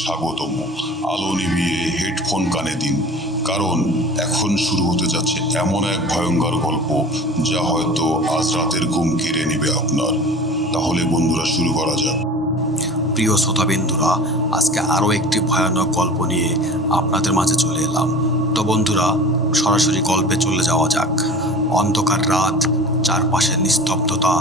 স্বাগতম। আলো নিভিয়ে হেডফোন কানে দিন, কারণ এখন শুরু হতে যাচ্ছে এমন এক ভয়ঙ্কর গল্প যা হয়তো আজ রাতের ঘুম কেড়ে নেবে আপনার। তাহলে বন্ধুরা, শুরু করা যাক। প্রিয় শ্রোতাবিন্দুরা, আজকে আরও একটি ভয়ানক গল্প নিয়ে আপনাদের মাঝে চলে এলাম। তো বন্ধুরা, সরাসরি গল্পে চলে যাওয়া যাক। অন্ধকার রাত, চারপাশে নিস্তব্ধতা,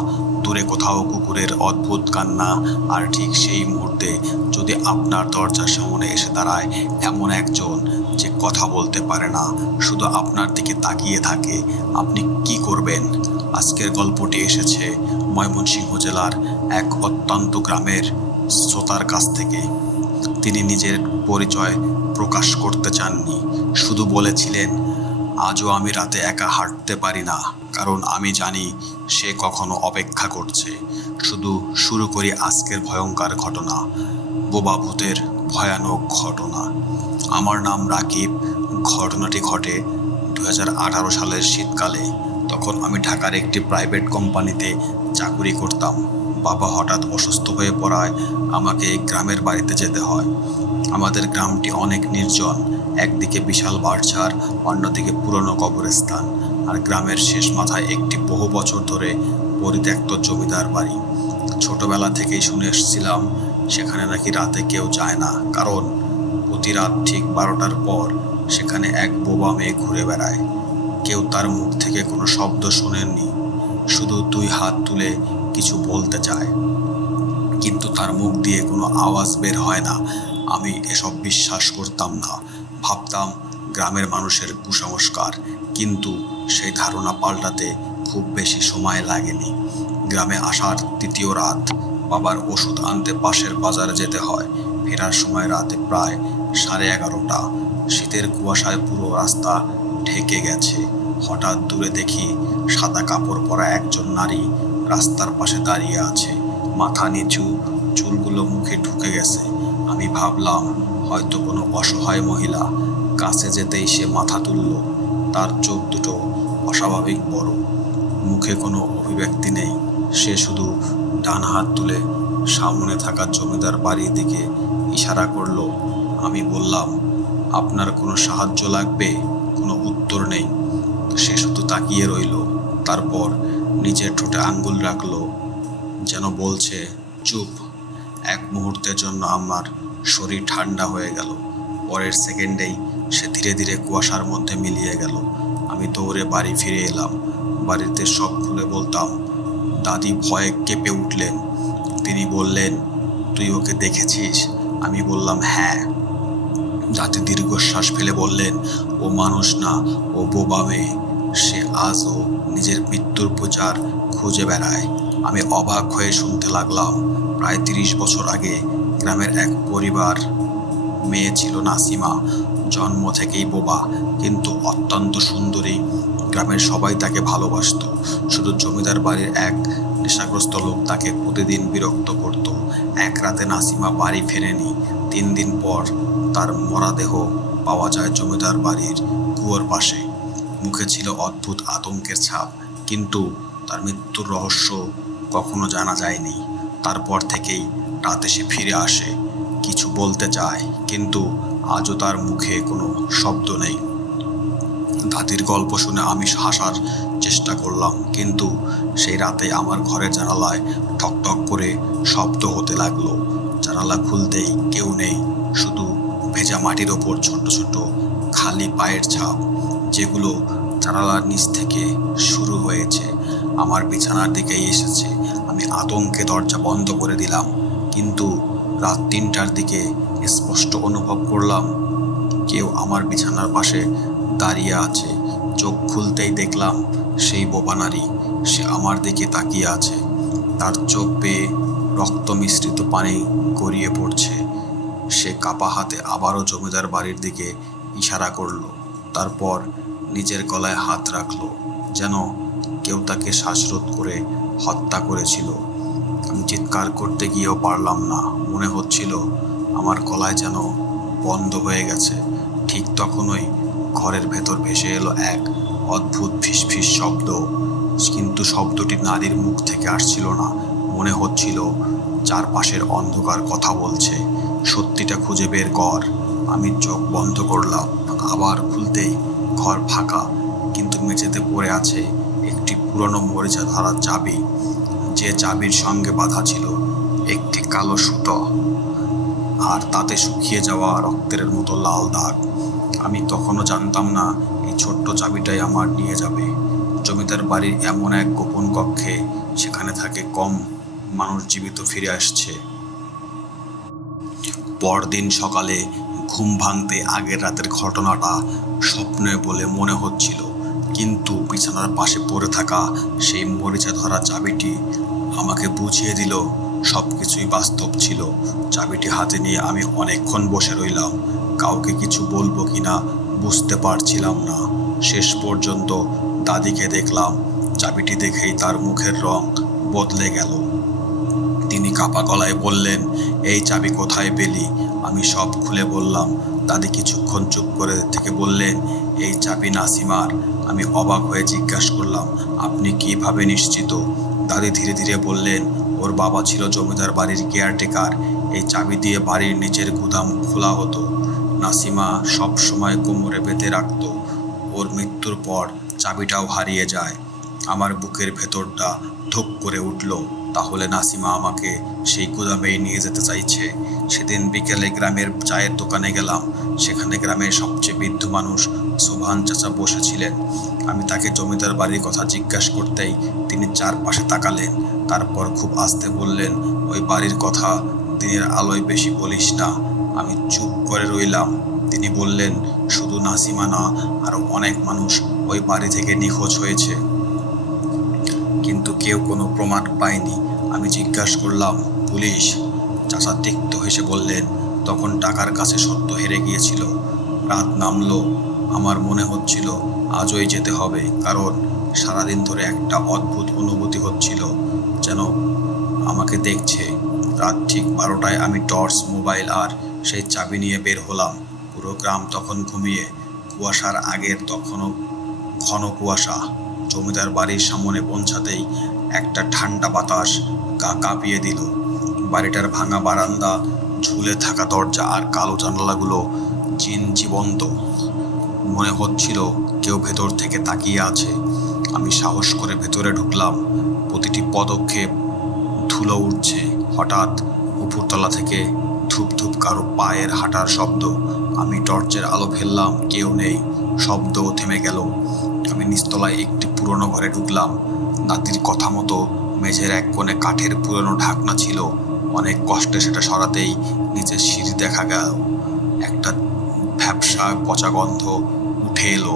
দূরে কোথাও কুকুরের অদ্ভুত কান্না, আর ঠিক সেই মুহূর্তে যদি আপনার দরজার সামনে এসে দাঁড়ায় এমন একজন যে কথা বলতে পারে না, শুধু আপনার দিকে তাকিয়ে থাকে, আপনি কি করবেন? আজকের গল্পটি এসেছে ময়মনসিংহ জেলার এক অত্যন্ত গ্রামের শ্রোতার কাছ থেকে। তিনি নিজের পরিচয় প্রকাশ করতে চাননি, শুধু বলেছিলেন, আজও আমি রাতে একা হাঁটতে পারি না, কারণ আমি জানি সে কখনো অপেক্ষা করছে। শুধু শুরু করি আজকের ভয়ঙ্কর ঘটনা, বোবা ভূতের ভয়ানক ঘটনা। আমার নাম রাকিব। ঘটনাটি ঘটে 2018 সালের শীতকালে। তখন আমি ঢাকার একটি প্রাইভেট কোম্পানিতে চাকুরি করতাম। বাবা হঠাৎ অসুস্থ হয়ে পড়ায় আমাকে গ্রামের বাড়িতে যেতে হয়। আমাদের গ্রামটি অনেক নির্জন, একদিকে বিশাল বাঁশঝাড়, অন্যদিকে পুরনো কবরস্থান, আর গ্রামের শেষ মাথায় একটি বহু বছর ধরে পরিত্যক্ত জমিদার বাড়ি। ছোটবেলা থেকেই শুনে এসেছিলাম সেখানে নাকি রাতে কেউ যায় না, কারণ প্রতি রাত ঠিক 12টার পর সেখানে এক বোবা মেয়ে ঘুরে বেড়ায়। কেউ তার মুখ থেকে কোনো শব্দ শোনেননি, শুধু 2 হাত তুলে কিছু বলতে চায়, কিন্তু তার মুখ দিয়ে কোনো আওয়াজ বের হয় না। আমি এসব বিশ্বাস করতাম না, ভাবতাম গ্রামের মানুষের কুসংস্কার। কিন্তু সেই ধারণা পাল্টাতে খুব বেশি সময় লাগেনি। গ্রামে আসার 3য় রাত, বাবার ওষুধ আনতে পাশের বাজারে যেতে হয়। ফেরার সময় রাতে প্রায় 11:30। শীতের কুয়াশায় পুরো রাস্তা ঢেকে গেছে। হঠাৎ দূরে দেখি সাদা কাপড় পরা একজন নারী রাস্তার পাশে দাঁড়িয়ে আছে, মাথা নিচু, চুলগুলো মুখে ঢুকে গেছে। আমি ভাবলাম হয়তো কোনো অসহায় মহিলা। কাছে যেতেই সে মাথা তুলল। তার চোখ দুটো অস্বাভাবিক বড়, মুখে কোনো অভিব্যক্তি নেই। সে শুধু ডান হাত তুলে সামনে থাকা জমিদার বাড়ির দিকে ইশারা করলো। আমি বললাম, আপনার কোনো সাহায্য লাগবে? কোনো উত্তর নেই। সে শুধু তাকিয়ে রইল, তারপর নিজের ঠোঁটে আঙ্গুল রাখলো, যেন বলছে চুপ। এক মুহূর্তের জন্য আমার শরীর ঠান্ডা হয়ে গেল। পরের সেকেন্ডেই সে ধীরে ধীরে কুয়াশার মধ্যে মিলিয়ে গেল। আমি দৌড়ে বাড়ি ফিরে এলাম। বাড়িতে সব খুলে বলতাম। দাদি ভয়ে কেঁপে উঠলেন। তিনি বললেন, তুই ওকে দেখেছিস? আমি বললাম, হ্যাঁ। দাদি দীর্ঘশ্বাস ফেলে বললেন, ও মানুষ না, ও বোবা মেয়ে। সে আজও নিজের মৃত্যুর পূজার খুঁজে বেড়ায়। আমি অবাক হয়ে শুনতে লাগলাম। প্রায় 30 বছর আগে গ্রামের এক পরিবার, মেয়ে ছিল নাসিমা। জন্ম থেকেই বোবা, কিন্তু অত্যন্ত সুন্দরী। গ্রামের সবাই তাকে ভালোবাসত। শুধু জমিদার বাড়ির এক নেশাগ্রস্ত লোক তাকে প্রতিদিন বিরক্ত করত। এক রাতে নাসিমা বাড়ি ফেরেনি। 3 দিন পর তার মরাদেহ পাওয়া যায় জমিদার বাড়ির কুয়োর পাশে। মুখে ছিল অদ্ভুত আতঙ্কের ছাপ, কিন্তু তার মৃত্যুর রহস্য কখনো জানা যায়নি। তারপর থেকেই রাতে সে ফিরে আসে, কিছু বলতে চায়, কিন্তু আজও তার মুখে কোনো শব্দ নেই। দাদির গল্প শুনে আমি হাসার চেষ্টা করলাম, কিন্তু সেই রাতে আমার ঘরের জানালায় ঠকঠক করে শব্দ হতে লাগলো। জানালা খুলতেই কেউ নেই, শুধু ভেজা মাটির ওপর ছোট ছোট খালি পায়ের ছাপ, যেগুলো জানালার নিচ থেকে শুরু হয়েছে, আমার বিছানার দিকেই এসেছে। আমি আতঙ্কে দরজা বন্ধ করে দিলাম, কিন্তু রাত 3টার দিকে স্পষ্ট অনুভব করলাম কেউ আমার বিছানার পাশে দাঁড়িয়ে আছে। চোখ খুলতেই দেখলাম সেই বোবা নারী। সে আমার দিকে তাকিয়ে আছে, তার চোখ বেয়ে রক্ত মিশ্রিত পানি গড়িয়ে পড়ছে। সে কাপা হাতে আবারও জমিদার বাড়ির দিকে ইশারা করলো, তারপর নিজের গলায় হাত রাখলো, যেন কেউ তাকে শ্বাসরোধ করে হত্যা করেছিল। আমি চিৎকার করতে গিয়েও পারলাম না। মনে হচ্ছিল আমার গলায় যেন বন্ধ হয়ে গেছে। ঠিক তখনই ঘরের ভেতর ভেসে এলো এক অদ্ভুত ফিসফিস শব্দ, কিন্তু শব্দটি নারীর মুখ থেকে আসছিল না। মনে হচ্ছিল চারপাশের অন্ধকার কথা বলছে। সত্যিটা খুঁজে বের কর। আমি চোখ বন্ধ করলাম, আবার খুলতেই ঘর ফাঁকা, কিন্তু মেঝেতে পড়ে আছে একটি পুরনো মরিচা ধরা চাবি, যে চাবির সঙ্গে বাঁধা ছিল একটি কালো সুতো, আর তাতে শুকিয়ে যাওয়া রক্তের মতো লাল দাগ। আমি তখনও জানতাম না এই ছোট্ট চাবিটাই আমার নিয়ে যাবে জমিদার বাড়ির এমন এক গোপন কক্ষে, সেখানে থাকে কম মানুষ জীবিত ফিরে আসছে। পরদিন সকালে ঘুম ভাঙতে আগের রাতের ঘটনাটা স্বপ্নে বলে মনে হচ্ছিল, কিন্তু বিছানার পাশে পড়ে থাকা সেই মরিচা ধরা চাবিটি আমাকে বুঝিয়ে দিল সবকিছুই বাস্তব ছিল। চাবিটি হাতে নিয়ে আমি অনেকক্ষণ বসে রইলাম, কাউকে কিছু বলবো কিনা বুঝতে পারছিলাম না। শেষ পর্যন্ত দাদিকে দেখলাম, চাবিটি দেখেই তার মুখের রং বদলে গেল। তিনি কাপা গলায় বললেন, এই চাবি কোথায় পেলি? আমি সব খুলে বললাম। দাদি কিছুক্ষণ চুপ করে থেকে বললেন, এই চাবি নাসিমার। আমি অবাক হয়ে জিজ্ঞাসা করলাম, আপনি কিভাবে নিশ্চিত? দাদি ধীরে ধীরে বললেন, ওর বাবা ছিল জমিদার বাড়ির কেয়ারটেকার। এই চাবি দিয়ে বাড়ির নিচের গুদাম খোলা হতো। নাসিমা সব সময় কোমরে বেঁধে রাখত। ওর মৃত্যুর পর চাবিটাও হারিয়ে যায়। আমার বুকের ভেতরটা ধুক করে উঠল। তাহলে নাসিমা আমাকে সেই গুদামেই নিয়ে যেতে চাইছে। সেদিন বিকেলে গ্রামের চায়ের দোকানে গেলাম। সেখানে গ্রামের সবচেয়ে বৃদ্ধ মানুষ সোভান চাচা বসেছিলেন। আমি তাকে জমিদার বাড়ির কথা জিজ্ঞাসা করতেই তিনি চারপাশে তাকালেন, তারপর খুব আস্তে বললেন, ওই বাড়ির কথা দিনের আলোয় বেশি বলিস না। আমি চুপ করে রইলাম। তিনি বললেন, শুধু নাসিমা না, আরও অনেক মানুষ ওই বাড়ি থেকে নিখোঁজ হয়েছে, কিন্তু কেউ কোনো প্রমাণ পায়নি। আমি জিজ্ঞাসা করলাম, পুলিশ? চাচা তিক্ত হেসে বললেন, তখন টাকার কাছে সত্য হেরে গিয়েছিল। রাত নামলো। আমার মনে হচ্ছিল আজই যেতে হবে, কারণ সারাদিন ধরে একটা অদ্ভুত অনুভূতি হচ্ছিল, যেন আমাকে দেখছে। রাত ঠিক 12টায় আমি টর্চ, মোবাইল আর সেই চাবি নিয়ে বের হলাম। পুরো গ্রাম তখন ঘুমিয়ে, কুয়াশার আগের তখনও ঘন কুয়াশা। জমিদার বাড়ির সামনে পৌঁছাতেই একটা ঠান্ডা বাতাস গা কাঁপিয়ে দিল। বাড়িটার ভাঙা বারান্দা, ঝুলে থাকা দরজা আর কালো জানালাগুলো জীবন্ত। মনে হচ্ছিল কেউ ভেতর থেকে তাকিয়ে আছে। আমি সাহস করে ভেতরে ঢুকলাম। প্রতিটি পদক্ষেপ ধুলো উঠছে। হঠাৎ উপরতলা থেকে ধূপ ধূপ কারো পায়ের হাঁটার শব্দ। আমি টর্চের আলো ফেললাম, কেউ নেই। শব্দও থেমে গেল। আমি নিচতলায় একটি পুরনো ঘরে ঢুকলাম। নাতির কথা মতো মেঝের এক কোণে কাঠের পুরনো ঢাকনা ছিল। অনেক কষ্টে সেটা সরাতেই নিচের সিঁড়ি দেখা গেল। একটা ভ্যাপসা পচা গন্ধ উঠে এলো।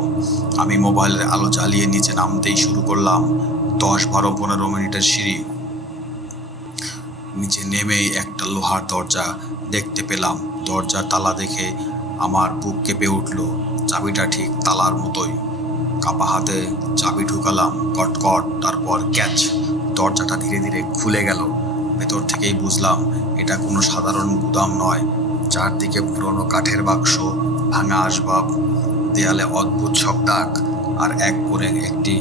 আমি মোবাইলের আলো জ্বালিয়ে নিচে নামতেই শুরু করলাম। 10-12-15 মিনিটের সিঁড়ি। নিচে নেমেই একটা লোহার দরজা দেখতে পেলাম। দরজার তালা দেখে আমার বুক কেঁপে উঠল। চাবিটা ঠিক তালার মতোই। কাপা হাতে চাবি ঢুকালাম, কটকট, তারপর ক্যাচ। দরজাটা ধীরে ধীরে খুলে গেল। ভেতর থেকেই বুঝলাম এটা কোনো সাধারণ গুদাম নয়। চারদিকে পুরনো কাঠের বাক্স, ভাঙা আসবাব, দেয়ালে অদ্ভুত সব দাগ, আর এক কোণে একটি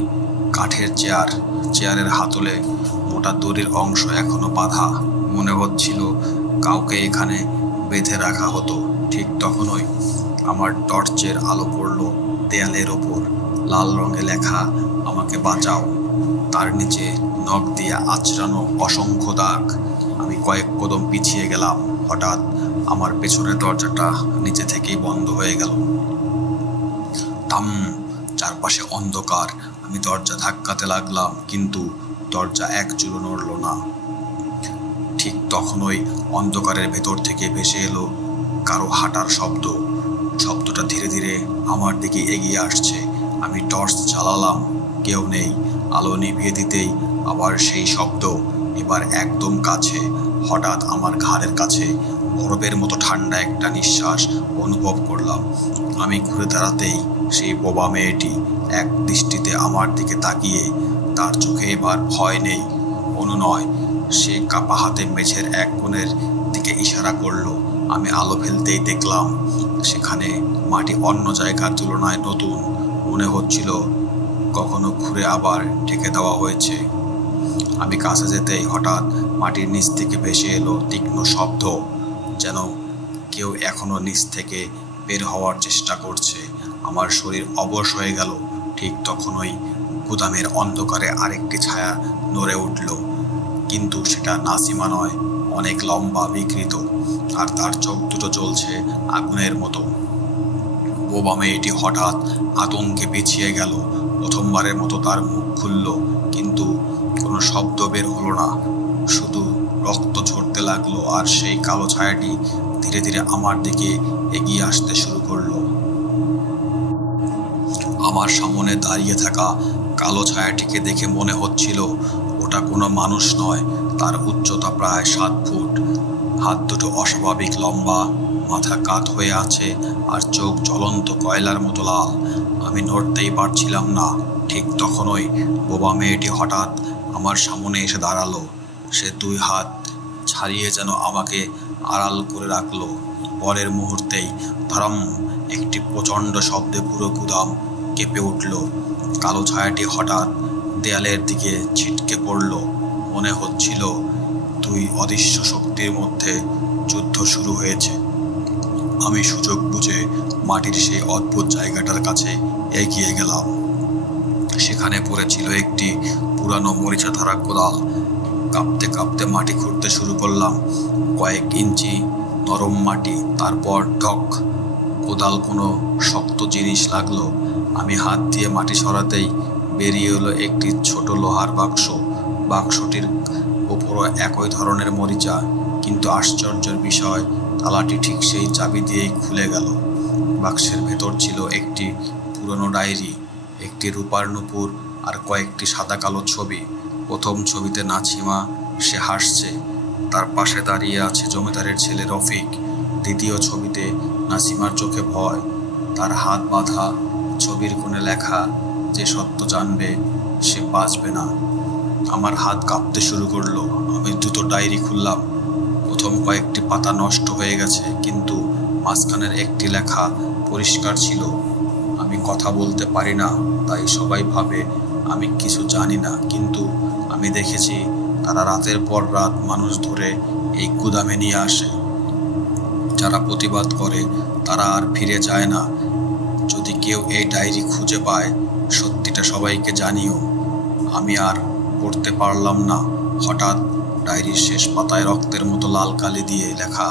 কাঠের চেয়ার। চেয়ারের হাতলে মোটা দড়ির অংশ এখনো বাঁধা। মনে হচ্ছিল কাউকে এখানে বেঁধে রাখা হতো। ঠিক তখনই আমার টর্চের আলো পড়ল দেয়ালের ওপর। লাল রঙে লেখা, আমাকে বাঁচাও। তার নিচে নখ দিয়ে আঁচড়ানো অসংখ্য দাগ। আমি কয়েক কদম পিছিয়ে গেলাম। হঠাৎ আমার পেছনের দরজাটা নিচে থেকেই বন্ধ হয়ে গেল। থাম! চারপাশে অন্ধকার। আমি দরজা ধাক্কাতে লাগলাম, কিন্তু দরজা এক চুলো নড়ল না। ঠিক তখনই অন্ধকারের ভেতর থেকে ভেসে এলো কারো হাঁটার শব্দ। শব্দটা ধীরে ধীরে আমার দিকে এগিয়ে আসছে। আমি টর্চ জ্বালালাম, কেউ নেই। আলো নিভিয়ে দিতেই আবার সেই শব্দ, এবার একদম কাছে। হঠাৎ আমার ঘাড়ের কাছে বরফের মতো ঠান্ডা একটা নিঃশ্বাস অনুভব করলাম। আমি ঘুরে দাঁড়াতেই সেই বোবা মেয়েটি এক দৃষ্টিতে আমার দিকে তাকিয়ে। তার চোখে এবার ভয় নেই, অনুনয়। সে কাপা হাতে মেঝের এক কোণের দিকে ইশারা করলো। আমি আলো ফেলতেই দেখলাম সেখানে মাটি অন্য জায়গার তুলনায় নতুন। মনে হচ্ছিল কখনো ঘুরে আবার ঢেকে দেওয়া হয়েছে। আমি কাছে যেতেই হঠাৎ মাটির নিচ থেকে ভেসে এলো তীক্ষ্ণ শব্দ, যেন কেউ এখনো নিচ থেকে বের হওয়ার চেষ্টা করছে। আমার শরীর অবশ হয়ে গেল। ঠিক তখনই গুদামের অন্ধকারে আরেকটি ছায়া নড়ে উঠল, কিন্তু সেটা নাসিমা নয়, অনেক লম্বা, বিকৃত, আর তার চোখ দুটো জ্বলছে আগুনের মতো। বোবা মেয়েটি হঠাৎ আতঙ্কে পিছিয়ে গেল। প্রথমবারের মতো তার মুখ খুলল, কিন্তু কোনো শব্দ বের হলো না, শুধু রক্ত ঝরতে লাগলো। আর সেই কালো ছায়াটি ধীরে ধীরে আমার দিকে এগিয়ে আসতে শুরু করলো। আমার সামনে দাঁড়িয়ে থাকা কালো ছায়াটিকে দেখে মনে হচ্ছিল ওটা কোনো মানুষ নয়। তার উচ্চতা প্রায় 7 ফুট, হাত দুটো অস্বাভাবিক লম্বা, মাথা কাত হয়ে আছে, আর চোখ জ্বলন্ত কয়লার মতো লাল। আমি নড়তেই পারছিলাম না। ঠিক তখনই বোবা মেয়েটি হঠাৎ আমার সামনে এসে দাঁড়ালো। সে 2 হাত ছাড়িয়ে যেন আমাকে আড়াল করে রাখলো। পরের মুহূর্তেই ধরম একটি প্রচণ্ড শব্দে পুরো গুদাম কেঁপে উঠল। কালো ছায়াটি হঠাৎ দেয়ালের দিকে ছিটকে পড়ল। মনে হচ্ছিল 2 অদৃশ্য শক্তির মধ্যে যুদ্ধ শুরু হয়েছে। আমি সুযোগ বুঝে মাটির সেই অদ্ভুত জায়গাটার কাছে এগিয়ে গেলাম। সেখানে পড়েছিল একটি পুরানো মরিচা ধরা কোদাল। কাঁপতে কাঁপতে মাটি খুঁড়তে শুরু করলাম। কয়েক ইঞ্চি নরম মাটি, তারপর ঢক, কোদাল কোনো শক্ত জিনিস লাগলো। আমি হাত দিয়ে মাটি সরাতেই বেরিয়ে এলো একটি ছোট লোহার বাক্স। বাক্সটির ওপরও একই ধরনের মরিচা, কিন্তু আশ্চর্যের বিষয়, তালাটি ঠিক সেই চাবি দিয়েই খুলে গেল। বাক্সের ভেতর ছিল একটি পুরনো ডায়েরি, একটি রূপার নুপুর, আর কয়েকটি সাদা কালো ছবি। প্রথম ছবিতে নাসিমা, সে হাসছে, তার পাশে দাঁড়িয়ে আছে জমিদারের ছেলে রফিক। দ্বিতীয় ছবিতে নাসিমার চোখে ভয়, তার হাত বাঁধা, ছবির কোণে লেখা, যে সত্য জানবে সে বাঁচবে না। আমার হাত কাঁপতে শুরু করলো। আমি দ্রুত ডায়েরি খুললাম। প্রথম কয়েকটি পাতা নষ্ট হয়ে গেছে, কিন্তু মাঝখানের একটি লেখা পরিষ্কার ছিল, আমি কথা বলতে পারি না, তাই সবাই ভাবে আমি কিছু জানি না, কিন্তু আমি দেখেছি তারা রাতের পর রাত মানুষ ধরে এই গুদামে নিয়ে আসে। যারা প্রতিবাদ করে তারা আর ফিরে যায় না। যদি কেউ এই ডায়েরি খুঁজে পায়, সত্যিটা সবাইকে জানিও। আমি আর পড়তে পারলাম না। হঠাৎ ডায়েরির শেষ পাতায় রক্তের মতো লাল কালি দিয়ে লেখা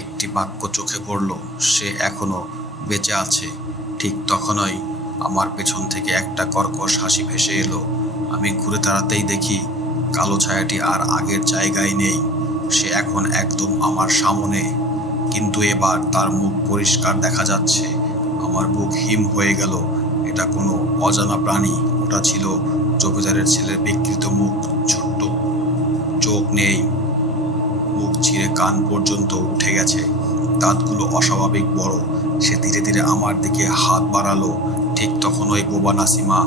একটি বাক্য চোখে পড়ল, সে এখনো বেঁচে আছে। ঠিক তখনই আমার পেছন থেকে একটা কর্কশ হাসি ভেসে এলো। আমি ঘুরে দাঁড়াতেই দেখি কালো ছায়াটি আর আগের জায়গায় নেই। সে এখন একদম আমার সামনে, কিন্তু এবার তার মুখ পরিষ্কার দেখা যাচ্ছে। আমার বুক হিম হয়ে গেল। এটা কোনো অজানা প্রাণী, ওটা ছিল জমিদারের ছেলের বিকৃত মুখ। ছোট্ট চোখ নেই, মুখ ছিঁড়ে কান পর্যন্ত উঠে গেছে, দাঁতগুলো অস্বাভাবিক বড়। সে ধীরে ধীরে আমার দিকে হাত বাড়ালো। ঠিক তখনই বোবা নাসিমা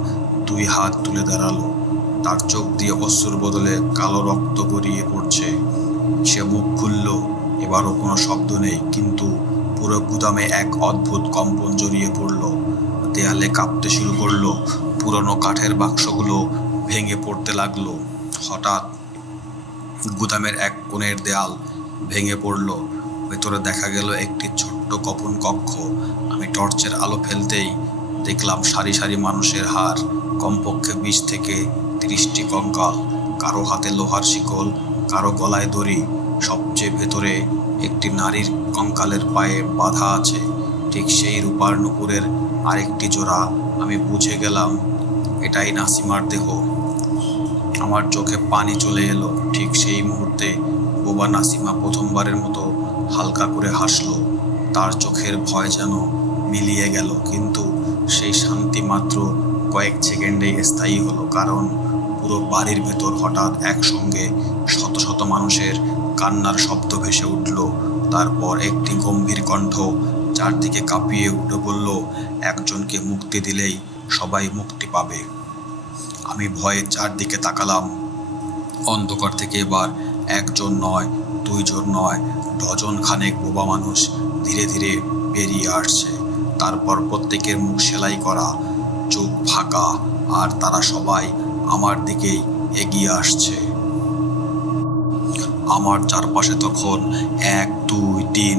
2 হাত তুলে দাঁড়ালো। তার চোখ দিয়ে অশ্রুর বদলে কালো রক্ত গড়িয়ে পড়ছে। সে মুখ খুলল, এবারও কোনো শব্দ নেই, কিন্তু পুরো গুদামে এক অদ্ভুত কম্পন জড়িয়ে পড়ল। দেয়ালে কাঁপতে শুরু করলো, পুরনো কাঠের বাক্সগুলো ভেঙে পড়তে লাগলো। হঠাৎ গুদামের এক কোণের দেয়াল ভেঙে পড়ল। ভেতরে দেখা গেল একটি ছোট্ট গোপন কক্ষ। আমি টর্চের আলো ফেলতেই দেখলাম সারি সারি মানুষের হাড়, কমপক্ষে 20 থেকে 30টি কঙ্কাল। কারো হাতে লোহার শিকল, কারো গলায় দড়ি। সবচেয়ে ভেতরে একটি নারীর কঙ্কালের পায়ে বাঁধা আছে, ঠিক সেই রূপার নুপুরের আরেকটি জোড়া। আমি বুঝে গেলাম এটাই নাসিমার দেহ। আমার চোখে পানি চলে এলো। ঠিক সেই মুহূর্তে বোবা নাসিমা প্রথমবারের মতো হালকা করে হাসলো। তার চোখের ভয় যেন মিলিয়ে গেল, কিন্তু সেই শান্তি মাত্র কয়েক সেকেন্ডেই স্থায়ী হলো, কারণ পুরো বাড়ির ভেতর হঠাৎ একসঙ্গে শত শত মানুষের কান্নার শব্দ ভেসে উঠল। তারপর একটি গম্ভীর কণ্ঠ চারদিকে কাঁপিয়ে উঠে বলল, একজনকে মুক্তি দিলেই সবাই মুক্তি পাবে। আমি ভয়ে চারদিকে তাকালাম। অন্ধকার থেকে এবার একজন নয়, 2 জন নয়, ডজন খানেক বোবা মানুষ ধীরে ধীরে বেরিয়ে আসছে। তারপর প্রত্যেকের মুখ সেলাই করা, চোখ ফাঁকা, আর তারা সবাই আমার দিকেই এগিয়ে আসছে। আমার চারপাশে তখন 1, 2, 3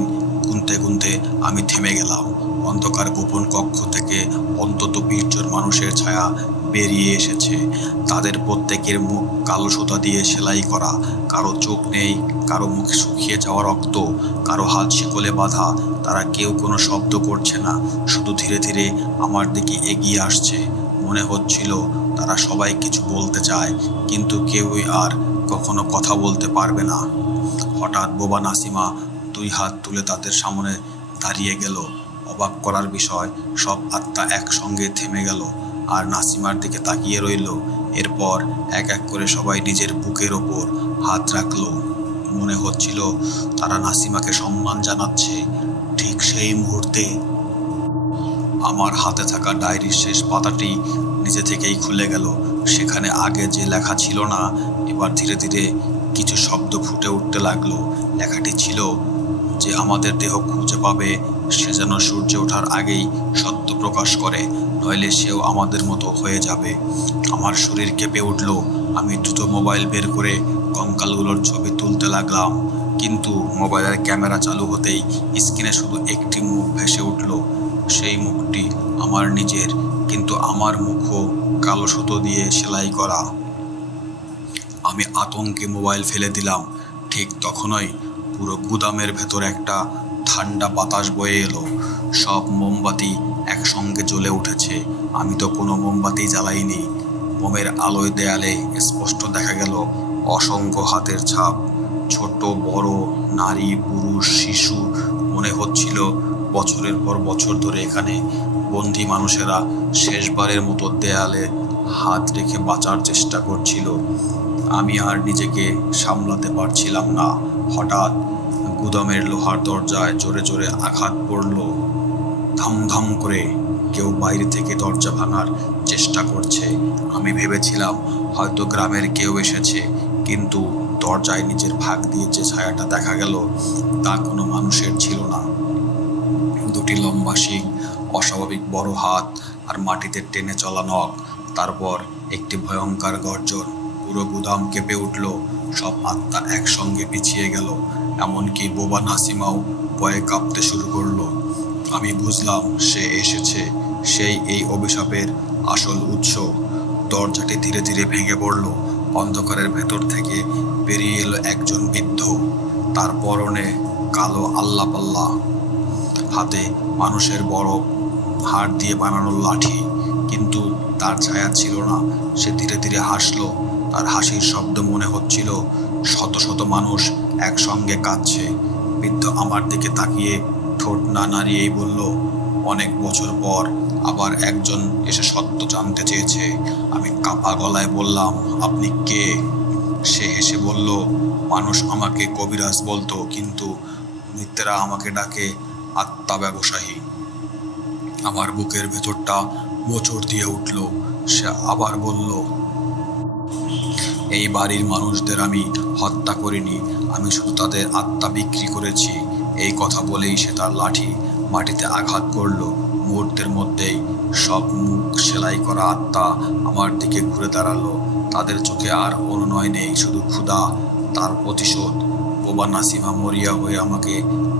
গুনতে গুনতে আমি থেমে গেলাম। অন্ধকার গোপন কক্ষ থেকে অন্তত 20 জন মানুষের ছায়া বেরিয়ে এসেছে। তাদের প্রত্যেকের মুখ কালো সুতা দিয়ে সেলাই করা। কারো চোখ নেই, কারো মুখে শুকিয়ে যাওয়া রক্ত, কারো হাত শিকলে বাঁধা। তারা কেউ কোনো শব্দ করছে না, শুধু ধীরে ধীরে আমার দিকে এগিয়ে আসছে। মনে হচ্ছিল তারা সবাই কিছু বলতে চায়, কিন্তু কেউই আর কখনো কথা বলতে পারবে না। হঠাৎ বোবা নাসিমা 2 হাত তুলে তাদের সামনে দাঁড়িয়ে গেল। অবাক করার বিষয়, সব আত্মা একসঙ্গে থেমে গেল আর নাসিমার দিকে তাকিয়ে রইল। এরপর এক এক করে সবাই নিজের বুকের ওপর হাত রাখলো। মনে হচ্ছিল তারা নাসিমাকে সম্মান জানাচ্ছে। ঠিক সেই মুহূর্তে আমার হাতে থাকা ডায়েরির শেষ পাতাটি নিজে থেকেই খুলে গেল। সেখানে আগে যে লেখা ছিল না, এবার ধীরে ধীরে কিছু শব্দ ফুটে উঠতে লাগলো। লেখাটি ছিল, যে আমাদের দেহ খুঁজে পাবে সে যেন সূর্য ওঠার আগেই সত্য প্রকাশ করে, নইলে সেও আমাদের মতো হয়ে যাবে। আমার শরীর কেঁপে উঠল। আমি দ্রুত মোবাইল বের করে কঙ্কালগুলোর ছবি তুলতে লাগলাম, কিন্তু মোবাইলের ক্যামেরা চালু হতেই স্ক্রিনে শুধু একটি মুখ ভেসে উঠল। সেই মুখটি আমার নিজের, কিন্তু আমার মুখও কালো সুতো দিয়ে সেলাই করা। আমি আতঙ্কে মোবাইল ফেলে দিলাম। ঠিক তখনই পুরো গুদামের ভেতর একটা ঠান্ডা বাতাস বয়ে এলো। সব মোমবাতি একসঙ্গে জ্বলে উঠেছে। আমি তো কোনো মোমবাতি জ্বালাইনি। মোমের আলোয় দেয়ালে স্পষ্ট দেখা গেল অসংখ্য হাতের ছাপ, ছোট বড়, নারী পুরুষ শিশু। মনে হচ্ছিল বছরের পর বছর ধরে এখানে বন্দি মানুষেরা শেষবারের মতো দেয়ালে হাত রেখে বাঁচার চেষ্টা করছিল। আমি আর নিজেকে সামলাতে পারছিলাম না। হঠাৎ গুদামের লোহার দরজায় জোরে জোরে আঘাত পড়ল। ধাম ধাম করে কেউ বাইরে থেকে দরজা ভাঙার চেষ্টা করছে। আমি ভেবেছিলাম হয়তো গ্রামের কেউ এসেছে, কিন্তু দরজায় নিজের ভাগ দিয়ে যে ছায়াটা দেখা গেল তা কোনো মানুষের ছিল না। 2টি লম্বা শিং, অস্বাভাবিক বড় হাত আর মাটিতে টেনে চলা নখ। তারপর একটি ভয়ঙ্কর গর্জন। পুরো গুদাম কেঁপে উঠল। সব আত্মা একসঙ্গে পিছিয়ে গেল। এমনকি বোবা নাসিমাও ভয়ে কাঁপতে শুরু করলো। আমি বুঝলাম সে এসেছে, সেই এই অভিশাপের আসল উৎস। দরজাটি ধীরে ধীরে ভেঙে পড়ল। অন্ধকারের ভেতর থেকে বেরিয়ে এলো একজন বৃদ্ধ। তার পরনে কালো আল্লাপাল্লা, হাতে মানুষের বড় হাড় দিয়ে বানানো লাঠি, কিন্তু তার ছায়া ছিল না। সে ধীরে ধীরে হাসলো। তার হাসির শব্দ মনে হচ্ছিল শত শত মানুষ একসঙ্গে কাঁদছে। বৃদ্ধ আমার দিকে তাকিয়ে ঠোঁট না নাড়িয়েই বলল, অনেক বছর পর আবার একজন এসে সত্য জানতে চেয়েছে। আমি কাঁপা গলায় বললাম, আপনি কে? সে হেসে বলল, মানুষ আমাকে কবিরাজ বলতো, কিন্তু মৃতেরা আমাকে ডাকে আত্মা ব্যবসায়ী। আমার বুকের ভেতরটা মোচড় দিয়ে উঠল। সে আবার বলল, এই বাড়ির মানুষদের আমি হত্যা করিনি, আমি শুধু তাদের আত্মা বিক্রি করেছি। এই কথা বলেই সে তার লাঠি মাটিতে আঘাত করল। মুহূর্তের মধ্যেই সব মুখ সেলাই করা আত্মা আমার দিকে ঘুরে দাঁড়ালো। তাদের চোখে আর অনুনয় নেই, শুধু ক্ষুধা, তার প্রতিশোধ। বোবা নাসিমা মরিয়া হয়ে আমাকে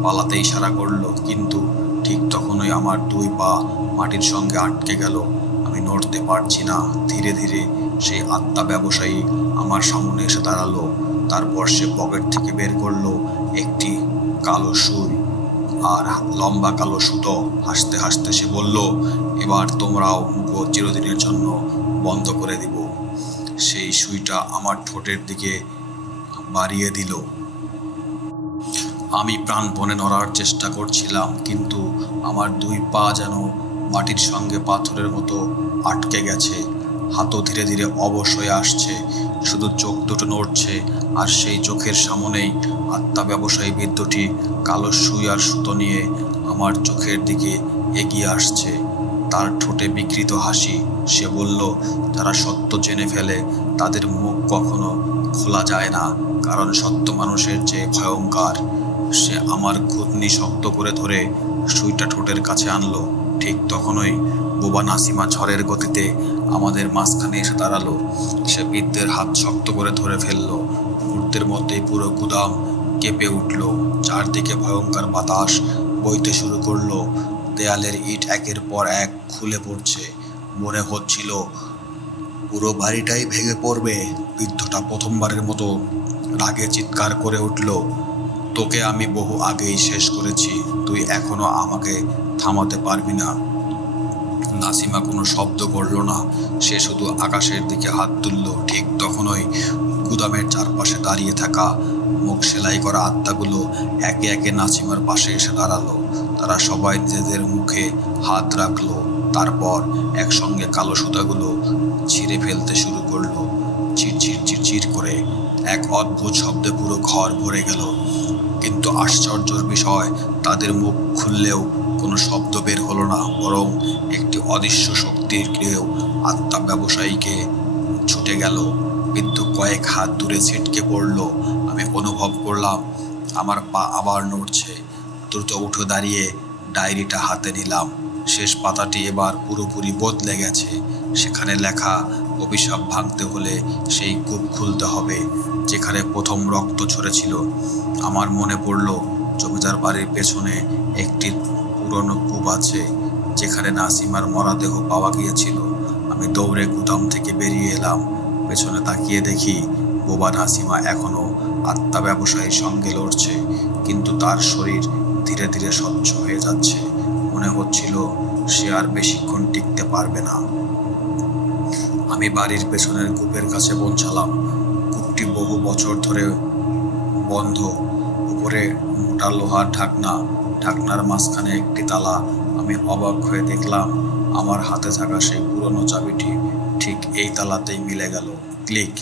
পালাতে ইশারা করলো, কিন্তু ঠিক তখনই আমার 2 পা মাটির সঙ্গে আটকে গেল। আমি নড়তে পারছি না। ধীরে ধীরে সেই আত্মা ব্যবসায়ী আমার সামনে এসে দাঁড়ালো। তারপর সে পকেট থেকে বের করলো একটি কালো সুই আর লম্বা কালো সুতো। হাসতে হাসতে সে বলল, এবার তোমরাও মুখ চিরদিনের জন্য বন্ধ করে দিব। সেই সুইটা আমার ঠোঁটের দিকে বাড়িয়ে দিল। আমি প্রাণপণে নড়ার চেষ্টা করছিলাম, কিন্তু আমার 2 পা যেন মাটির সঙ্গে পাথরের মতো আটকে গেছে। হাতও ধীরে ধীরে অবশ হয়ে আসছে, শুধু চোখ দুটো নড়ছে। আর সেই চোখের সামনেই আত্মা ব্যবসায়ী বৃদ্ধটি কালো সুই আর সুতো নিয়ে আমার চোখের দিকে এগিয়ে আসছে। তার ঠোঁটে বিকৃত হাসি। সে বলল, যারা সত্য জেনে ফেলে তাদের মুখ কখনো খোলা যায় না, কারণ সত্য মানুষের চেয়ে ভয়ঙ্কর। সে আমার ঘুটনি শক্ত করে ধরে সুইটা ঠোঁটের কাছে আনলো। ঠিক তখনই বোবা নাসিমা ঝড়ের গতিতে আমাদের মাঝখানে এসে দাঁড়ালো। সে বৃদ্ধের হাত শক্ত করে ধরে ফেললো। মুহূর্তের মধ্যেই পুরো গুদাম কেঁপে উঠল। চারদিকে ভয়ঙ্কর বাতাস বইতে শুরু করলো। দেয়ালের ইট একের পর এক খুলে পড়ছে। মনে হচ্ছিল পুরো বাড়িটাই ভেঙে পড়বে। বৃদ্ধটা প্রথমবারের মতো রাগে চিৎকার করে উঠল, তোকে আমি বহু আগেই শেষ করেছি, তুই এখনো আমাকে থামাতে পারবি না। নাসিমা কোনো শব্দ করল না, সে শুধু আকাশের দিকে হাত তুলল। ঠিক তখনই গুদামের চারপাশে দাঁড়িয়ে থাকা মুখ সেলাই করা আত্মাগুলো একে একে নাসিমার পাশে এসে দাঁড়ালো। তারা সবাই নিজেদের মুখে হাত রাখলো, তারপর একসঙ্গে কালো সুতাগুলো ছিঁড়ে ফেলতে শুরু করলো। চিরচির চিরচির করে এক অদ্ভুত শব্দে পুরো ঘর ভরে গেল। কিন্তু আশ্চর্যের বিষয়, তাদের মুখ খুললেও কোনো শব্দ বের হলো না, বরং একটি অদৃশ্য শক্তির কেউ আত্মা ব্যবসায়ীকে ছুটে গেল। বৃদ্ধ কয়েক হাত দূরে ছিটকে পড়ল। আমি অনুভব করলাম আমার পা আবার নড়ছে। দ্রুত উঠে দাঁড়িয়ে ডায়েরিটা হাতে নিলাম। শেষ পাতাটি এবার পুরোপুরি বদলে গেছে। সেখানে লেখা, অভিশাপ ভাঙতে হলে সেই কূপ খুলতে হবে যেখানে প্রথম রক্ত ঝরেছিল। আমার মনে পড়ল জমিদার বাড়ির পেছনে একটি পুরনো কূপ আছে যেখানে নাসিমার মরদেহ পাওয়া গিয়েছিল। আমি দৌড়ে গুদাম থেকে বেরিয়ে এলাম। পেছনে তাকিয়ে দেখি বোবা নাসিমা এখনো আত্মা ব্যবসায়ীর সঙ্গে লড়ছে, কিন্তু তার শরীর ধীরে ধীরে স্বচ্ছ হয়ে যাচ্ছে। মনে হচ্ছিল সে আর বেশিক্ষণ টিকতে পারবে না। আমি বাড়ির পেছনের কূপের কাছে পৌঁছালাম। কূপটি বহু বছর ধরে বন্ধ। উপরে মোটা লোহার ঢাকনার মাঝখানে একটি তালা। আমি অবাক হয়ে দেখলাম আমার হাতে থাকা সেই পুরনো চাবিটি ঠিক এই তালাতেই মিলে গেল। ক্লিক!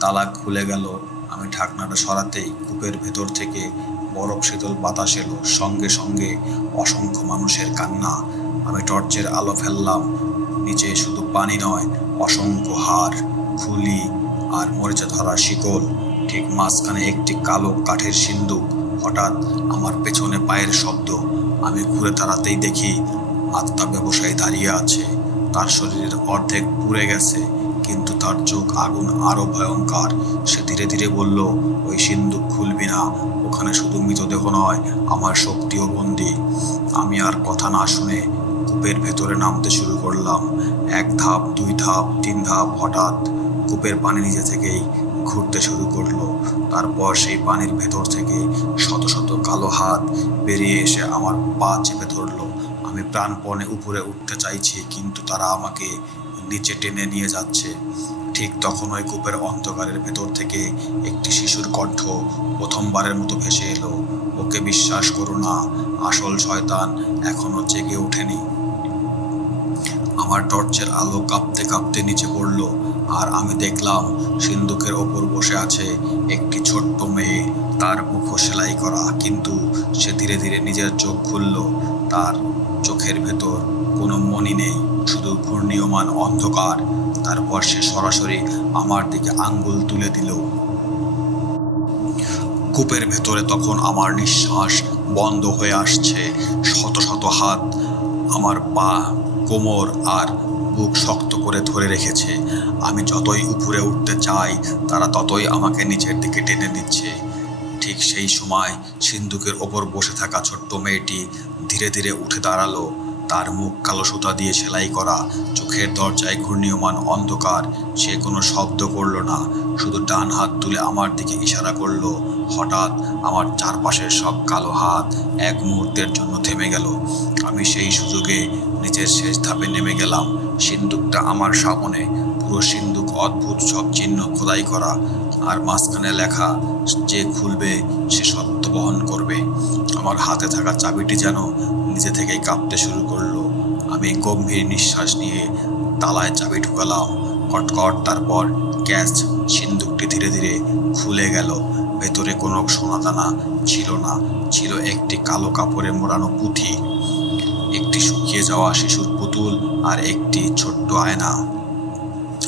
তালা খুলে গেল। আমি ঢাকনাটা সরাতেই কূপের ভেতর থেকে বরফ শীতল বাতাস এলো, সঙ্গে সঙ্গে অসংখ্য মানুষের কান্না। আমি টর্চের আলো ফেললাম। নিচে শুধু পানি নয়, অসংখ্য হাড়, খুলি আর মরিচা ধরা শিকল। ঠিক মাঝখানে একটি কালো কাঠের সিন্দুক। হঠাৎ আমার পেছনে পায়ের শব্দ। আমি ঘুরে দাঁড়াতেই দেখি আত্মা ব্যবসায়ী দাঁড়িয়ে আছে। তার শরীরের অর্ধেক পুড়ে গেছে, কিন্তু তার চোখ আগুন আরো ভয়ঙ্কর। সে ধীরে ধীরে বলল, ওই সিন্দুক খুলবি না, ওখানে শুধু মৃতদেহ নয়, আমার শক্তিও বন্দী। আমি আর কথা না শুনে কূপের ভেতরে নামতে শুরু করলাম। 1 ধাপ, 2 ধাপ, 3 ধাপ। হঠাৎ কূপের পানি নিজে থেকেই ঘুরতে শুরু করলো। তারপর সেই পানির ভেতর থেকে শত শত কালো হাত বেরিয়ে এসে আমার পা চেপে ধরলো। আমি প্রাণপণে উপরে উঠতে চাইছি, কিন্তু তারা আমাকে নিচে টেনে নিয়ে যাচ্ছে। ঠিক তখনই কূপের অন্ধকারের ভেতর থেকে একটি শিশুর কণ্ঠ প্রথমবারের মতো ভেসে এলো, ওকে বিশ্বাস করো না, আসল শয়তান এখনো জেগে ওঠেনি। আমার টর্চের আলো কাঁপতে কাঁপতে নিচে পড়ল, আর আমি দেখলাম সিন্দুকের ওপর বসে আছে একটি ছোট্ট মেয়ে। তার মুখ সেলাই করা, কিন্তু সে ধীরে ধীরে নিজের চোখ খুলল। তার চোখের ভেতর কোনো মনি নেই, শুধু ঘূর্ণীয়মান অন্ধকার। তারপর সে সরাসরি আমার দিকে আঙ্গুল তুলে দিল। কূপের ভেতরে তখন আমার নিঃশ্বাস বন্ধ হয়ে আসছে। শত শত হাত আমার পা, কোমর আর বুক শক্ত করে ধরে রেখেছে। আমি যতই উপরে উঠতে চাই, তারা ততই আমাকে নিচের দিকে টেনে নিচ্ছে। ঠিক সেই সময় সিন্দুকের ওপর বসে থাকা ছোট্ট মেয়েটি ধীরে ধীরে উঠে দাঁড়ালো। তার মুখ কালো সুতা দিয়ে সেলাই করা, চোখের দরজায় ঘূর্ণীয়মান অন্ধকার। সে কোনো শব্দ করলো না, শুধু ডান হাত তুলে আমার দিকে ইশারা করলো। হঠাৎ আমার চারপাশের সব কালো হাত এক মুহূর্তের জন্য থেমে গেল। আমি সেই সুযোগে নিচের শেষ ধাপে নেমে গেলাম। সিন্দুকটা আমার সামনে, পুরো সিন্দুক অদ্ভুত সব চিহ্ন খোদাই করা, আর মাঝখানে লেখা, যে খুলবে সে সত্য বহন করবে। আমার হাতে থাকা চাবিটি যেন নিজে থেকেই কাঁপতে শুরু করলো। আমি গম্ভীর নিঃশ্বাস নিয়ে তালায় চাবি ঢুকালাম। কটকট, তারপর ক্যাচ। সিন্দুকটি ধীরে ধীরে খুলে গেল। ভেতরে কোনো সোনাদানা ছিল না, ছিল একটি কালো কাপড়ে মোড়ানো পুঁথি, একটি শুকিয়ে যাওয়া শিশুর পুতুল আর একটি ছোট্ট আয়না।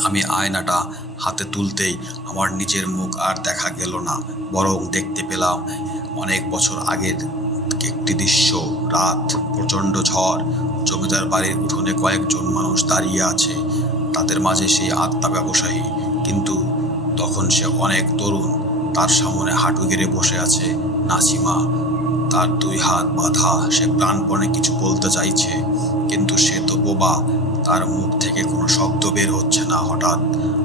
আমি আয়নাটা হাতে তুলতেই আমার নিজের মুখ আর দেখা গেল না, বরং দেখতে পেলাম অনেক বছর আগের একটি দৃশ্য। রাত, প্রচণ্ড ঝড়, জমিদার বাড়ির উঠোনে কয়েকজন মানুষ দাঁড়িয়ে আছে, তাদের মাঝে সেই আত্মা ব্যবসায়ী। কিন্তু তখন সে অনেক তরুণ। তার সামনে হাঁটু গেড়ে বসে আছে নাসিমা। তার দুই হাত বাঁধা। সে প্রাণপণে কিছু বলতে চাইছে, কিন্তু সে তো বোবা। তার মুখ থেকে কোনো শব্দ বের হচ্ছে না। হঠাৎ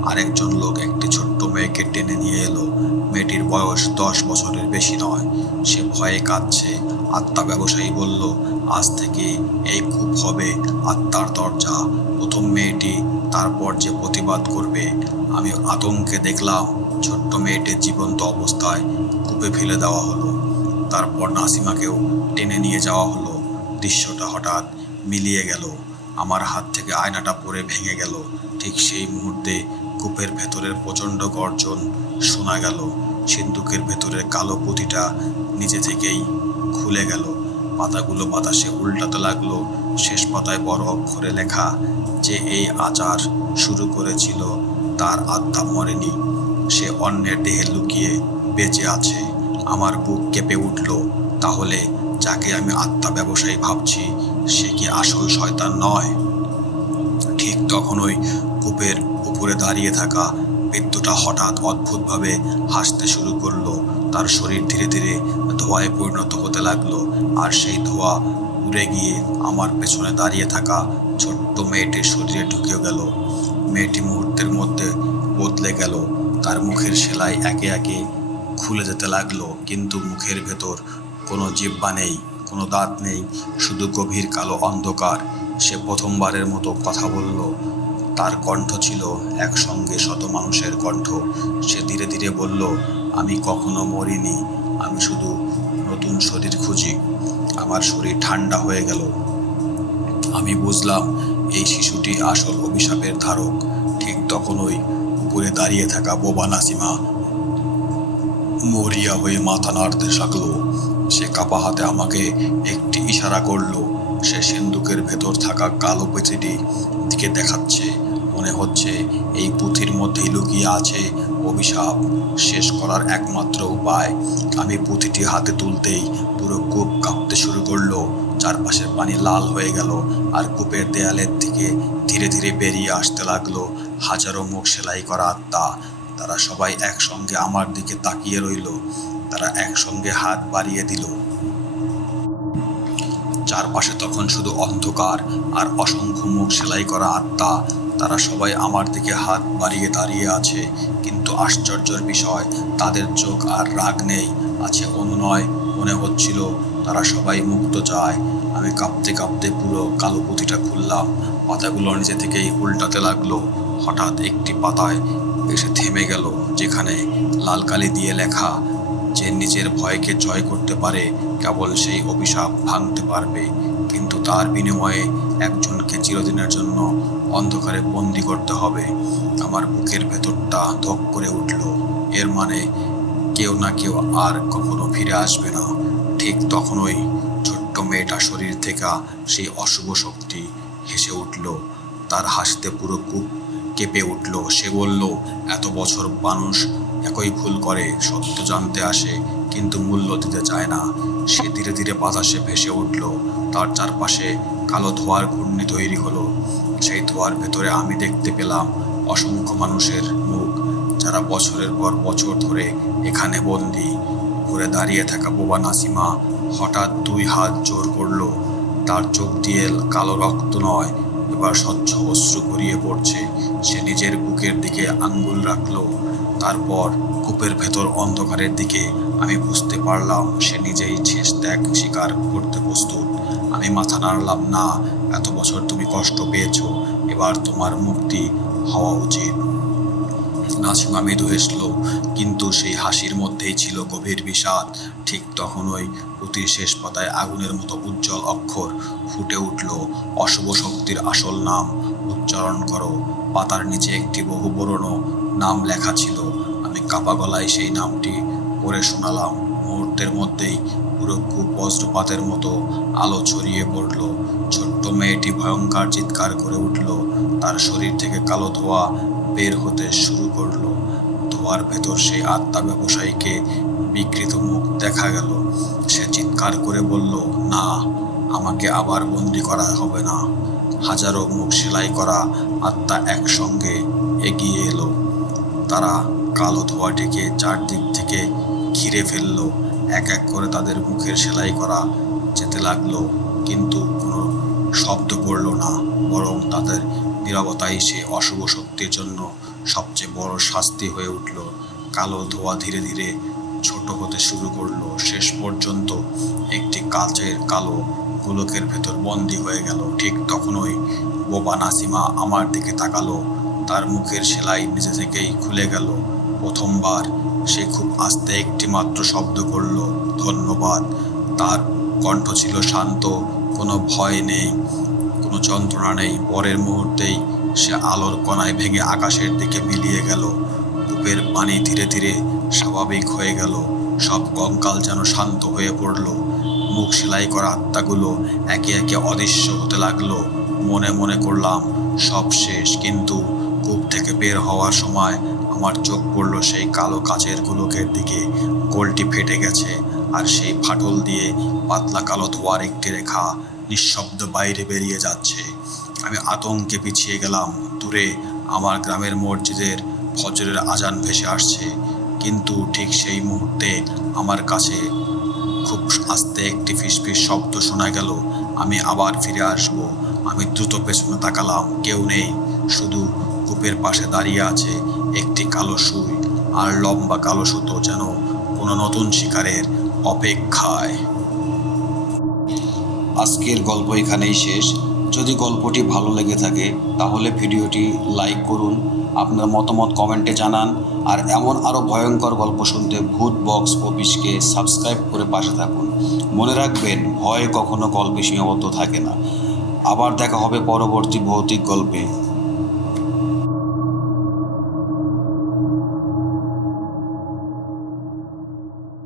আরেকজন লোক একটি ছোট্ট মেয়েকে টেনে নিয়ে এলো। মেয়েটির বয়স 10 বছরের বেশি নয়। সে ভয়ে কাঁদছে। আত্মা ব্যবসায়ী বলল, আজ থেকে এই কূপ হবে আত্মার দরজা। প্রথম মেয়েটি, তারপর যে প্রতিবাদ করবে। আমি আতঙ্কে দেখলাম ছোট্ট মেয়েটির জীবন্ত অবস্থায় কূপে ফেলে দেওয়া হলো। তারপর নাসিমাকেও টেনে নিয়ে যাওয়া হলো। দৃশ্যটা হঠাৎ মিলিয়ে গেল। আমার হাত থেকে আয়নাটা পড়ে ভেঙে গেল। ঠিক সেই মুহূর্তে কূপের ভেতরের প্রচণ্ড গর্জন শোনা গেল। সিন্দুকের ভেতরের কালো পুঁতিটা নিজে থেকেই খুলে গেল। পাতাগুলো বাতাসে উল্টাতে লাগলো। শেষ পাতায় বড় অক্ষরে লেখা, যে এই আচার শুরু করেছিল তার আত্মা মরেনি, সে অন্যের দেহে লুকিয়ে বেঁচে আছে। আমার বুক কেঁপে উঠল। তাহলে যাকে আমি আত্মা ব্যবসায়ী ভাবছি, সে কি আসল শয়তান নয়? ঠিক তখনই কূপের উপরে দাঁড়িয়ে থাকা বৃদ্ধটা হঠাৎ অদ্ভুতভাবে হাসতে শুরু করলো। তার শরীর ধীরে ধীরে ধোঁয়ায় পরিণত হতে লাগলো, আর সেই ধোঁয়া উড়ে গিয়ে আমার পেছনে দাঁড়িয়ে থাকা ছোট্ট মেয়েটির শরীরে ঢুকে গেল। মেয়েটি মুহূর্তের মধ্যে বদলে গেল। তার মুখের সেলাই একে একে খুলে যেতে লাগলো, কিন্তু মুখের ভেতর কোনো জিহ্বা নেই, কোনো দাঁত নেই, শুধু গভীর কালো অন্ধকার। সে প্রথমবারের মতো কথা বলল। তার কণ্ঠ ছিল একসঙ্গে শত মানুষের কণ্ঠ। সে ধীরে ধীরে বলল, আমি কখনো মরিনি, আমি শুধু নতুন শরীর খুঁজি। আমার শরীর ঠান্ডা হয়ে গেল। আমি বুঝলাম এই শিশুটি আসল অভিশাপের ধারক। ঠিক তখনই উপরে দাঁড়িয়ে থাকা বোবা নাসিমা মরিয়া হয়ে মাথা নাড়তে থাকলো। সে কাপা হাতে আমাকে একটি ইশারা করলো। সে সিন্দুকের ভেতর থাকা কালো পুঁথিটি দিকে দেখাচ্ছে। মনে হচ্ছে এই পুঁথির মধ্যেই লুকিয়ে আছে অভিশাপ শেষ করার একমাত্র উপায়। আমি পুঁথিটি হাতে তুলতেই পুরো কূপ কাঁপতে শুরু করলো। চারপাশের পানি লাল হয়ে গেল, আর কূপের দেয়ালের দিকে ধীরে ধীরে বেরিয়ে আসতে লাগলো হাজারো মুখ সেলাই করা আত্মা। তারা সবাই একসঙ্গে আমার দিকে তাকিয়ে রইল। তারা একসঙ্গে হাত বাড়িয়ে দিল। চারপাশে তখন শুধু অন্ধকার আর অসংখ্য মুখ সেলাই করা আত্মা। তারা সবাই আমার দিকে হাত বাড়িয়ে দাঁড়িয়ে আছে, কিন্তু আশ্চর্যের বিষয়, তাদের চোখ আর রাগ নেই, আছে অনুনয়। মনে হচ্ছিল তারা সবাই মুক্ত চায়। আমি কাঁপতে কাঁপতে পুরো কালো পুঁথিটা খুললাম। পাতাগুলো নিজে থেকেই উল্টাতে লাগলো। হঠাৎ একটি পাতায় এসে থেমে গেল, যেখানে লাল কালি দিয়ে লেখা, যে নিজের ভয়কে জয় করতে পারে কেবল সেই অভিশাপ ভাঙতে পারবে, কিন্তু তার বিনিময়ে একজনকে চিরদিনের জন্য অন্ধকারে বন্দি করতে হবে। আমার বুকের ভেতরটা ধক করে উঠল। এর মানে কেউ না কেউ আর কখনো ফিরে আসবে না। ঠিক তখনই ছোট্ট মেয়েটা শরীর থেকে সেই অশুভ শক্তি হেসে উঠল। তার হাসতে পুরো কূপ কেঁপে উঠল। সে বলল, এত বছর মানুষ একই ভুল করে, সত্য জানতে আসে কিন্তু মূল্য দিতে চায় না। সে ধীরে ধীরে বাতাসে ভেসে উঠল। তার চারপাশে কালো ধোঁয়ার ঘূর্ণি তৈরি হলো। সেই ধোঁয়ার ভেতরে আমি দেখতে পেলাম অসংখ্য মানুষের মুখ, যারা বছরের পর বছর ধরে এখানে বন্দী। উপরে দাঁড়িয়ে থাকা বোবা নাসিমা হঠাৎ দুই হাত জোর করলো। তার চোখ দিয়ে কালো রক্ত নয়, এবার স্বচ্ছ অশ্রু গড়িয়ে পড়ছে। সে নিজের বুকের দিকে আঙ্গুল রাখলো। তারপর কূপের ভেতর অন্ধকারের দিকে আমি বুঝতে পারলাম সে নিজেই শেষ ত্যাগ স্বীকার করতে প্রস্তুত। আমি মাথা নাড়লাম, না, এত বছর তুমি কষ্ট পেয়েছো, এবার তোমার মুক্তি হওয়া উচিত। নাসিমা মৃদু হেসল, কিন্তু সেই হাসির মধ্যেই ছিল গভীর বিষাদ। ঠিক তখনই পুঁথির শেষ পাতায় আগুনের মতো উজ্জ্বল অক্ষর ফুটে উঠল, অশুভ শক্তির আসল নাম উচ্চারণ করো। পাতার নিচে একটি বহুবর্ণ নাম লেখা ছিল। আমি কাপা গলায় সেই নামটি পড়ে শোনালাম। মুহূর্তের মধ্যেই পুরো কূপ বজ্রপাতের মতো আলো ছড়িয়ে পড়ল। ছোট্ট মেয়েটি ভয়ঙ্কর চিৎকার করে উঠল। তার শরীর থেকে কালো ধোঁয়া বের হতে শুরু করলো। ধোঁয়ার ভেতর সেই আত্মা ব্যবসায়ীকে বিকৃত মুখ দেখা গেল। সে চিৎকার করে বলল, না, আমাকে আবার বন্দি করা হবে না। হাজারো মুখ সেলাই করা আত্মা একসঙ্গে এগিয়ে এলো। তারা কালো ধোঁয়াটিকে চারদিক থেকে ঘিরে ফেলল। এক এক করে তাদের মুখের সেলাই করা যেতে লাগলো, কিন্তু কোনো শব্দ পড়ল না, বরং তাদের নীরবতাই সে অশুভ শক্তির জন্য সবচেয়ে বড় শাস্তি হয়ে উঠল। কালো ধোঁয়া ধীরে ধীরে ছোট হতে শুরু করলো, শেষ পর্যন্ত একটি কাচের কালো গোলকের ভেতর বন্দী হয়ে গেল। ঠিক তখনই বোবা নাসিমা আমার দিকে তাকালো, তার মুখের সেলাই নিজে থেকেই খুলে গেল। প্রথমবার সে খুব আস্তে একটি মাত্র শব্দ করল, ধন্যবাদ। তার কণ্ঠ ছিল শান্ত, কোনো ভয় নেই, কোনো যন্ত্রণা নেই। পরের মুহূর্তেই সে আলোর কণায় ভেঙে আকাশের দিকে মিলিয়ে গেল। কূপের পানি ধীরে ধীরে স্বাভাবিক হয়ে গেল, সব কঙ্কাল যেন শান্ত হয়ে পড়ল। মুখ সেলাই করা আত্মাগুলো একে একে অদৃশ্য হতে লাগলো। মনে মনে করলাম সব শেষ, কিন্তু কূপ থেকে বের হওয়ার সময় আমার চোখ পড়ল সেই কালো কাচের গোলকের দিকে। গোলটি ফেটে গেছে, আর সেই ফাটল দিয়ে পাতলা কালো ধোঁয়ার একটি রেখা নিঃশব্দ বাইরে বেরিয়ে যাচ্ছে। আমি আতঙ্কে পিছিয়ে গেলাম। দূরে আমার গ্রামের মসজিদের ফজরের আজান ভেসে আসছে, কিন্তু ঠিক সেই মুহূর্তে আমার কাছে খুব আস্তে একটি ফিসফিস শব্দ শোনা গেল, আমি আবার ফিরে আসব। আমি দ্রুত পেছনে তাকালাম, কেউ নেই, শুধু কূপের পাশে দাঁড়িয়ে আছে একটি কালো সুই আর লম্বা কালো সুতো, যেন কোনো নতুন শিকারের অপেক্ষায়। আজকের গল্প এখানেই শেষ। যদি গল্পটি ভালো লেগে থাকে তাহলে ভিডিওটি লাইক করুন, আপনার মতামত কমেন্টে জানান, আর এমন আরও ভয়ঙ্কর গল্প শুনতে ভূত বক্স অফিসকে সাবস্ক্রাইব করে পাশে থাকুন। মনে রাখবেন, ভয় কখনো গল্পে সীমাবদ্ধ থাকে না। আবার দেখা হবে পরবর্তী ভৌতিক গল্পে।